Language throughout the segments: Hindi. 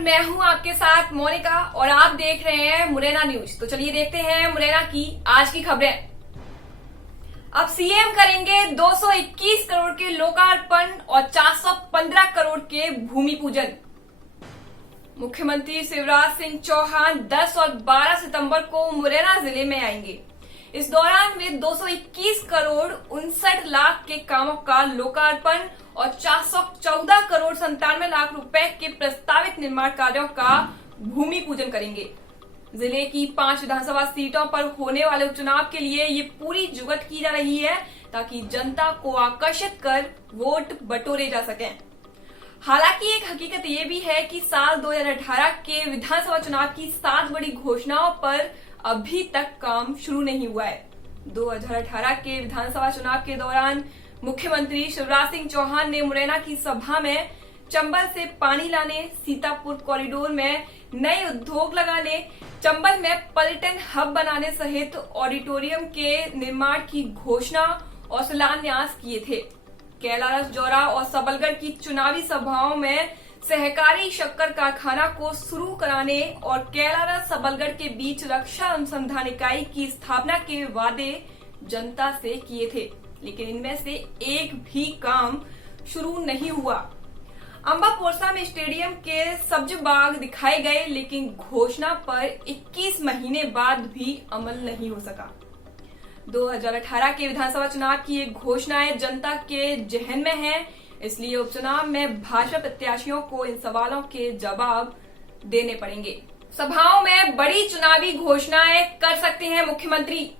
मैं हूं आपके साथ मोनिका और आप देख रहे हैं मुरैना न्यूज। तो चलिए देखते हैं मुरैना की आज की खबरें। अब सीएम करेंगे 221 करोड़ के लोकार्पण और 415 करोड़ के भूमि पूजन। मुख्यमंत्री शिवराज सिंह चौहान 10 और 12 सितंबर को मुरैना जिले में आएंगे। इस दौरान वे 221 करोड़ 59 लाख के कामों का लोकार्पण और 414 करोड़ 97 लाख रुपए के प्रस्तावित निर्माण कार्यों का भूमि पूजन करेंगे। जिले की 5 विधानसभा सीटों पर होने वाले उपचुनाव के लिए ये पूरी जुगत की जा रही है ताकि जनता को आकर्षित कर वोट बटोरे जा सकें। हालांकि एक हकीकत ये भी है कि साल 2018 के विधानसभा चुनाव की 7 बड़ी घोषणाओं पर अभी तक काम शुरू नहीं हुआ है। 2018 के विधानसभा चुनाव के दौरान मुख्यमंत्री शिवराज सिंह चौहान ने मुरैना की सभा में चंबल से पानी लाने, सीतापुर कॉरिडोर में नए उद्योग लगाने, चंबल में पर्यटन हब बनाने सहित ऑडिटोरियम के निर्माण की घोषणा और शिलान्यास किए थे। कैलारस, जौरा और सबलगढ़ की चुनावी सभाओं में सहकारी शक्कर कारखाना को शुरू कराने और कैलारस सबलगढ़ के बीच रक्षा अनुसंधान इकाई की स्थापना के वादे जनता से किए थे, लेकिन इनमें से एक भी काम शुरू नहीं हुआ। अंबा पोरसा में स्टेडियम के सब्ज बाग दिखाए गए, लेकिन घोषणा पर 21 महीने बाद भी अमल नहीं हो सका। 2018 के विधानसभा चुनाव की ये घोषणाएं जनता के जहन में हैं, इसलिए उपचुनाव में भाजपा प्रत्याशियों को इन सवालों के जवाब देने पड़ेंगे। सभाओं में बड़ी चुनावी घोषणाएं कर सकते हैं मुख्यमंत्री।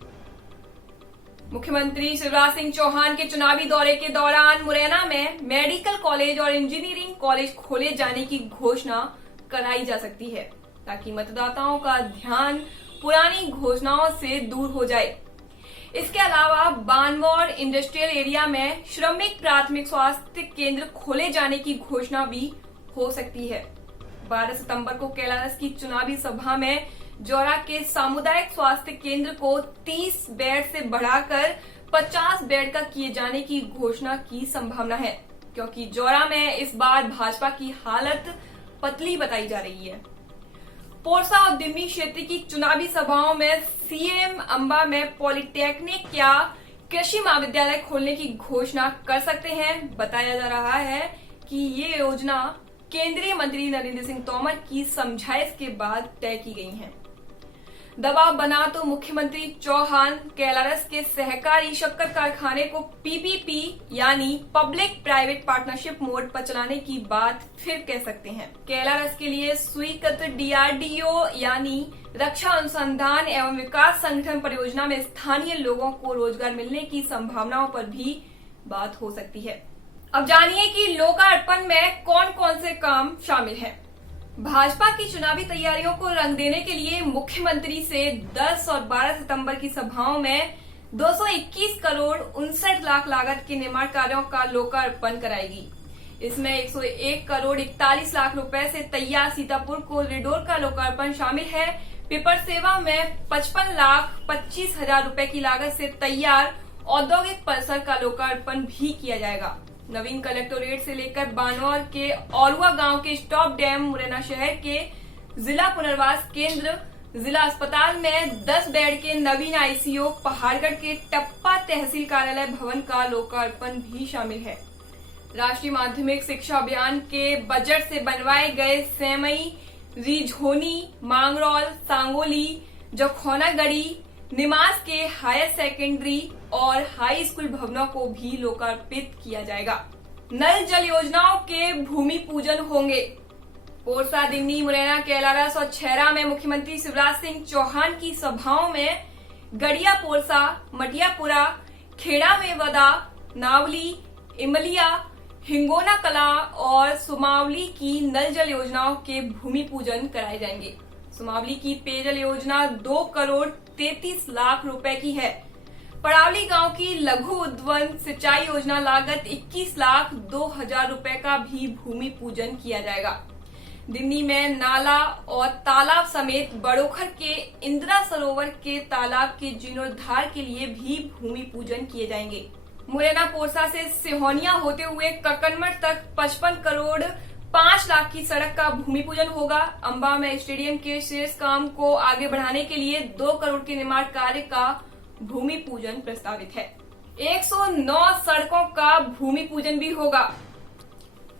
मुख्यमंत्री शिवराज सिंह चौहान के चुनावी दौरे के दौरान मुरैना में मेडिकल कॉलेज और इंजीनियरिंग कॉलेज खोले जाने की घोषणा कराई जा सकती है ताकि मतदाताओं का ध्यान पुरानी घोषणाओं से दूर हो जाए। इसके अलावा बानवौर इंडस्ट्रियल एरिया में श्रमिक प्राथमिक स्वास्थ्य केंद्र खोले जाने की घोषणा भी हो सकती है। 12 सितंबर को कैलारस की चुनावी सभा में जौरा के सामुदायिक स्वास्थ्य केंद्र को 30 बेड से बढ़ाकर 50 बेड का किए जाने की घोषणा की संभावना है, क्योंकि जौरा में इस बार भाजपा की हालत पतली बताई जा रही है। पोरसा और दिमनी क्षेत्र की चुनावी सभाओं में सीएम अंबा में पॉलिटेक्निक या कृषि महाविद्यालय खोलने की घोषणा कर सकते हैं। बताया जा रहा है कि ये योजना केंद्रीय मंत्री नरेंद्र सिंह तोमर की समझाइश के बाद तय की गई है। दबाव बना तो मुख्यमंत्री चौहान कैलारस के सहकारी शक्कर कारखाने को पीपीपी यानी पब्लिक प्राइवेट पार्टनरशिप मोड पर चलाने की बात फिर कह सकते हैं। कैलारस के लिए स्वीकृत डीआरडीओ यानी रक्षा अनुसंधान एवं विकास संगठन परियोजना में स्थानीय लोगों को रोजगार मिलने की संभावनाओं पर भी बात हो सकती है। अब जानिए कि लोकार्पण में कौन कौन से काम शामिल हैं। भाजपा की चुनावी तैयारियों को रंग देने के लिए मुख्यमंत्री से 10 और 12 सितंबर की सभाओं में 221 करोड़ 59 लाख लागत के निर्माण कार्यों का लोकार्पण कराएगी। इसमें 101 करोड़ 41 लाख रुपए से तैयार सीतापुर कॉरिडोर का लोकार्पण शामिल है। पेपर सेवा में 55 लाख 25 हजार रुपए की लागत से तैयार औद्योगिक परिसर का लोकार्पण भी किया जाएगा। नवीन कलेक्टोरेट से लेकर बानौर के औरुआ गांव के स्टॉप डैम, मुरैना शहर के जिला पुनर्वास केंद्र, जिला अस्पताल में 10 बेड के नवीन आईसीयू, पहाड़गढ़ के टप्पा तहसील कार्यालय भवन का लोकार्पण भी शामिल है। राष्ट्रीय माध्यमिक शिक्षा अभियान के बजट से बनवाए गए सेमई, रिझोनी, मांगरौल, सांगोली, जखौनागढ़ी, निमास के हायर सेकेंडरी और हाई स्कूल भवनों को भी लोकार्पित किया जाएगा। नल जल योजनाओं के भूमि पूजन होंगे। पोरसा, दिमनी, मुरैना, कैलारस और छैरा में मुख्यमंत्री शिवराज सिंह चौहान की सभाओं में गड़िया पोरसा, मटियापुरा, खेड़ा में वदा, नावली, इमलिया, हिंगोना कला और सुमावली की नल जल योजनाओं के भूमि पूजन कराए जाएंगे। सुमावली की पेयजल योजना 2 करोड़ 33 लाख रुपए की है। पड़ावली गांव की लघु उद्वन सिंचाई योजना लागत 21 लाख 2 हजार रुपए का भी भूमि पूजन किया जाएगा। दिमनी में नाला और तालाब समेत बड़ोखर के इंदिरा सरोवर के तालाब के जीर्णोद्धार के लिए भी भूमि पूजन किए जाएंगे। मुरैना पोरसा से सिहोनिया होते हुए ककनमठ तक 55 करोड़ 5 लाख की सड़क का भूमि पूजन होगा। अंबा में स्टेडियम के शेष काम को आगे बढ़ाने के लिए 2 करोड़ के निर्माण कार्य का भूमि पूजन प्रस्तावित है। 109 सड़कों का भूमि पूजन भी होगा।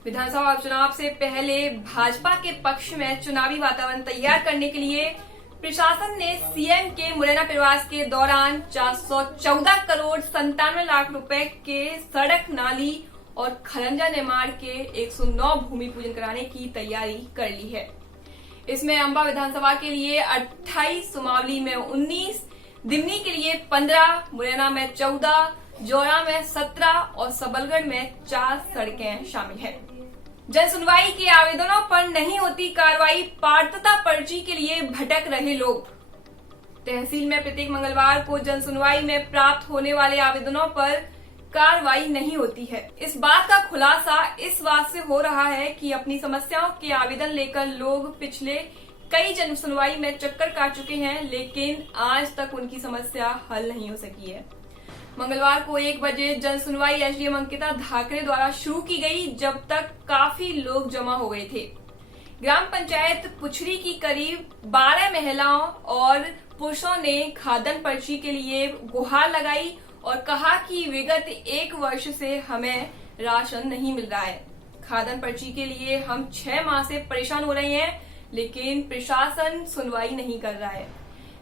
विधानसभा उपचुनाव से पहले भाजपा के पक्ष में चुनावी वातावरण तैयार करने के लिए प्रशासन ने सीएम के मुरैना प्रवास के दौरान 414 करोड़ 97 लाख रुपए के सड़क, नाली और खरंजा निर्माण के 109 भूमि पूजन कराने की तैयारी कर ली है। इसमें अंबा विधानसभा के लिए 28, सुमावली में 19, दिमनी के लिए 15, मुरैना में 14, जौरा में 17 और सबलगढ़ में 4 सड़कें शामिल हैं। जन सुनवाई के आवेदनों पर नहीं होती कार्रवाई, पात्रता पर्ची के लिए भटक रहे लोग। तहसील में प्रत्येक मंगलवार को जन सुनवाई में प्राप्त होने वाले आवेदनों पर कार्रवाई नहीं होती है। इस बात का खुलासा इस बात से हो रहा है कि अपनी समस्याओं के आवेदन लेकर लोग पिछले कई जन सुनवाई में चक्कर काट चुके हैं, लेकिन आज तक उनकी समस्या हल नहीं हो सकी है। मंगलवार को 1 बजे जन सुनवाई एसडीएम अंकिता धाकरे द्वारा शुरू की गई, जब तक काफी लोग जमा हो गए थे। ग्राम पंचायत पुछरी की करीब 12 महिलाओं और पुरुषों ने खाद्यान्न पर्ची के लिए गुहार लगाई और कहा कि विगत 1 वर्ष से हमें राशन नहीं मिल रहा है। खाद्यान्न पर्ची के लिए हम 6 माह से परेशान हो रहे हैं, लेकिन प्रशासन सुनवाई नहीं कर रहा है।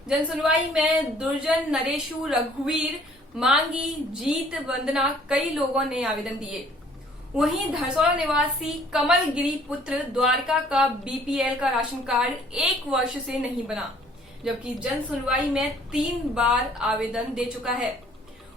जन सुनवाई में दुर्जन, नरेशु, रघुवीर, मांगी, जीत, वंदना कई लोगों ने आवेदन दिए। वहीं धरसौड़ा निवासी कमल गिरी पुत्र द्वारका का बीपीएल का राशन कार्ड 1 वर्ष से नहीं बना, जबकि जन सुनवाई में 3 बार आवेदन दे चुका है।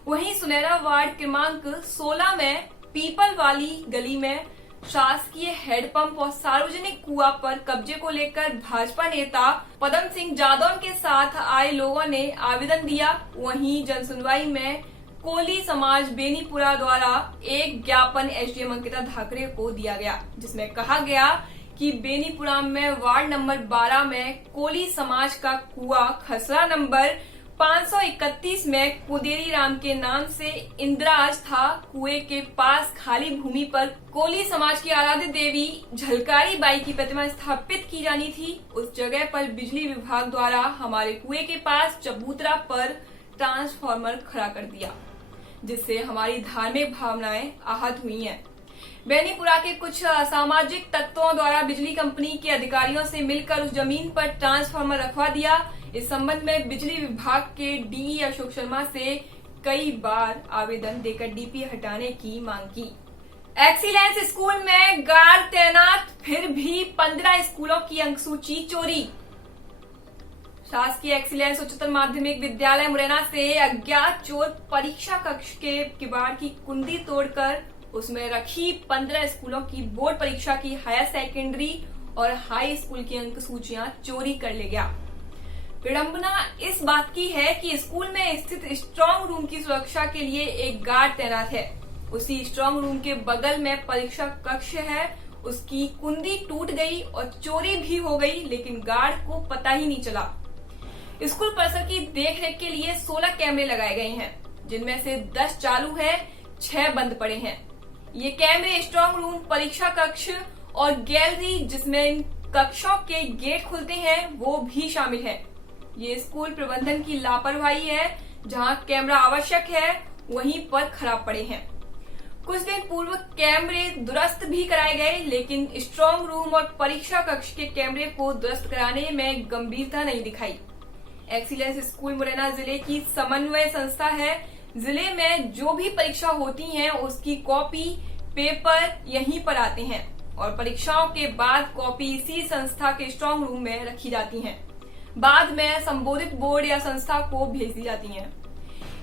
वहीं सुनहरा वार्ड क्रमांक 16 में पीपल वाली गली में शासकीय हैंडपंप और सार्वजनिक कुआं पर कब्जे को लेकर भाजपा नेता पदम सिंह जादौन के साथ आए लोगों ने आवेदन दिया। वहीं जन सुनवाई में कोली समाज बेनीपुरा द्वारा एक ज्ञापन एसडीएम अंकिता धाकरे को दिया गया, जिसमें कहा गया कि बेनीपुरा में वार्ड नंबर 12 में कोली समाज का कुआं खसरा नंबर 531 में कुदेरी राम के नाम से इंद्राज था। कुएं के पास खाली भूमि पर कोली समाज की आराध्य देवी झलकारी बाई की प्रतिमा स्थापित की जानी थी। उस जगह पर बिजली विभाग द्वारा हमारे कुएं के पास चबूतरा पर ट्रांसफार्मर खड़ा कर दिया, जिससे हमारी धार्मिक भावनाएं आहत हुई हैं। बेनीपुरा के कुछ असामाजिक तत्वों द्वारा बिजली कंपनी के अधिकारियों से मिलकर उस जमीन पर ट्रांसफार्मर रखवा दिया। इस संबंध में बिजली विभाग के डीई अशोक शर्मा से कई बार आवेदन देकर डीपी हटाने की मांग की। एक्सीलेंस स्कूल में गार्ड तैनात, फिर भी 15 स्कूलों की अंकसूची चोरी। शासकीय एक्सीलेंस उच्चतर माध्यमिक विद्यालय मुरैना से अज्ञात चोर परीक्षा कक्ष के किवाड़ की कुंडी तोड़कर उसमें रखी 15 स्कूलों की बोर्ड परीक्षा की हायर सेकेंडरी और हाई स्कूल की अंक सूचियां चोरी कर ले गया। विडंबना इस बात की है कि स्कूल में स्थित स्ट्रांग रूम की सुरक्षा के लिए एक गार्ड तैनात है। उसी स्ट्रांग रूम के बगल में परीक्षा कक्ष है। उसकी कुंडी टूट गई और चोरी भी हो गई, लेकिन गार्ड को पता ही नहीं चला। स्कूल परिसर की देखरेख के लिए 16 कैमरे लगाए गए हैं, जिनमें से 10 चालू है, 6 बंद पड़े हैं। ये कैमरे स्ट्रांग रूम, परीक्षा कक्ष और गैलरी जिसमें इन कक्षों के गेट खुलते हैं वो भी शामिल है। ये स्कूल प्रबंधन की लापरवाही है। जहां कैमरा आवश्यक है वहीं पर खराब पड़े हैं। कुछ दिन पूर्व कैमरे दुरुस्त भी कराए गए, लेकिन स्ट्रांग रूम और परीक्षा कक्ष के कैमरे को दुरुस्त कराने में गंभीरता नहीं दिखाई। एक्सीलेंस स्कूल मुरैना जिले की समन्वय संस्था है। जिले में जो भी परीक्षा होती हैं उसकी कॉपी, पेपर यहीं पर आते हैं और परीक्षाओं के बाद कॉपी इसी संस्था के स्ट्रांग रूम में रखी जाती हैं। बाद में संबोधित बोर्ड या संस्था को भेज दी जाती हैं।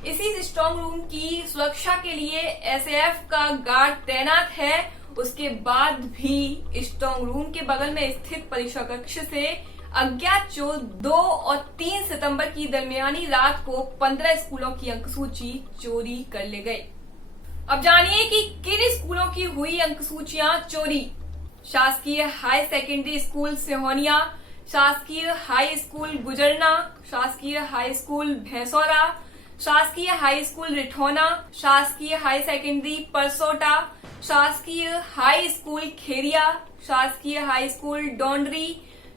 इसी स्ट्रांग रूम की सुरक्षा के लिए एसएएफ का गार्ड तैनात है। उसके बाद भी स्ट्रांग रूम के बगल में स्थित परीक्षा कक्ष से अज्ञात चोर 2 और 3 सितंबर की दरमियानी रात को 15 स्कूलों की अंकसूची चोरी कर ले गए। अब जानिए कि किन स्कूलों की हुई अंकसूचियां चोरी। शासकीय हाई सेकेंडरी स्कूल सिहोनिया, शासकीय हाई स्कूल गुजरना, शासकीय हाई स्कूल भैंसौरा, शासकीय हाई स्कूल रिठौना, शासकीय हाई सेकेंडरी परसोटा, शासकीय हाई स्कूल खेरिया, शासकीय हाई स्कूल डोंडरी,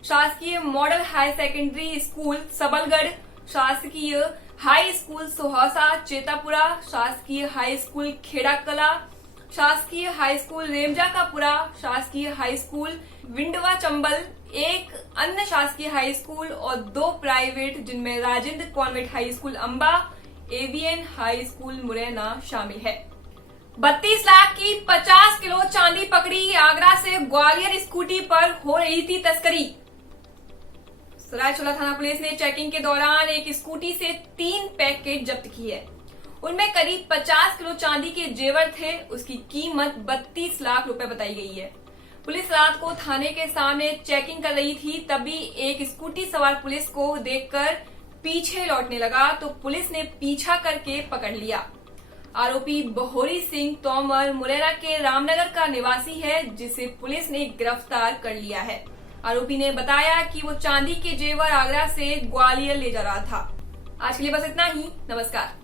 शासकीय model higher secondary school Sabalgarh, शासकीय हाई स्कूल सोहौसा चेतापुरा, शासकीय हाई स्कूल खेड़ाकला, शासकीय हाई स्कूल रेमजाकापुरा, शासकीय हाई स्कूल विंडवा चंबल, एक अन्य शासकीय हाई स्कूल और 2 प्राइवेट जिनमें Rajendra convent high school Amba, AVN high school Morena शामिल है। 32 लाख की 50 किलो चांदी पकड़ी, आगरा से ग्वालियर स्कूटी पर हो रही थी तस्करी। सरायचोला थाना पुलिस ने चेकिंग के दौरान एक स्कूटी से 3 पैकेट जब्त की है। उनमें करीब 50 किलो चांदी के जेवर थे। उसकी कीमत 32 लाख रुपए बताई गई है। पुलिस रात को थाने के सामने चेकिंग कर रही थी, तभी एक स्कूटी सवार पुलिस को देखकर पीछे लौटने लगा तो पुलिस ने पीछा करके पकड़ लिया। आरोपी बहोरी सिंह तोमर मुरैना के रामनगर का निवासी है, जिसे पुलिस ने गिरफ्तार कर लिया है। आरोपी ने बताया कि वो चांदी के जेवर आगरा से ग्वालियर ले जा रहा था। आज के लिए बस इतना ही। नमस्कार।